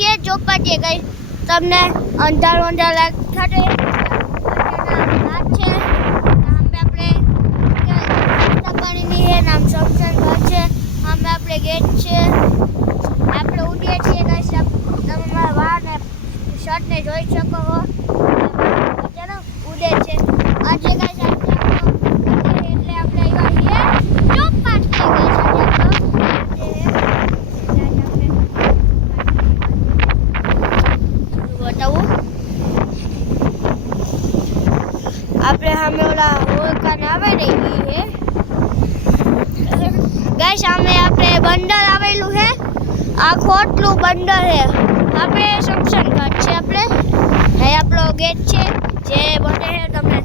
છીએ ચોપાટીએ ગઈ તમને અંધારું લાગે છે આપણે પાણીની છે નામ શમશાન ઘાટ છે અમે આપણે ગેટ છે આપણે ઉડીએ છીએ ગાઈસ તમે મારા વાળ ને શર્ટ ને જોઈ શકો છો ચાલો ઉડે છે આજે ગાઈસ એટલે આપણે આવ્યા છીએ ચોપાટીએ ગાઈસ આપણે સામે ઓલા હોલકાને આવે ને એ ગાઈસ સામે આપણે બંદર આવેલું છે આ ખોટલું બંદર છે આપણે શમશાન ઘાટ છે આપણે અહીં આપણો ગેટ છે જે બને છે તમને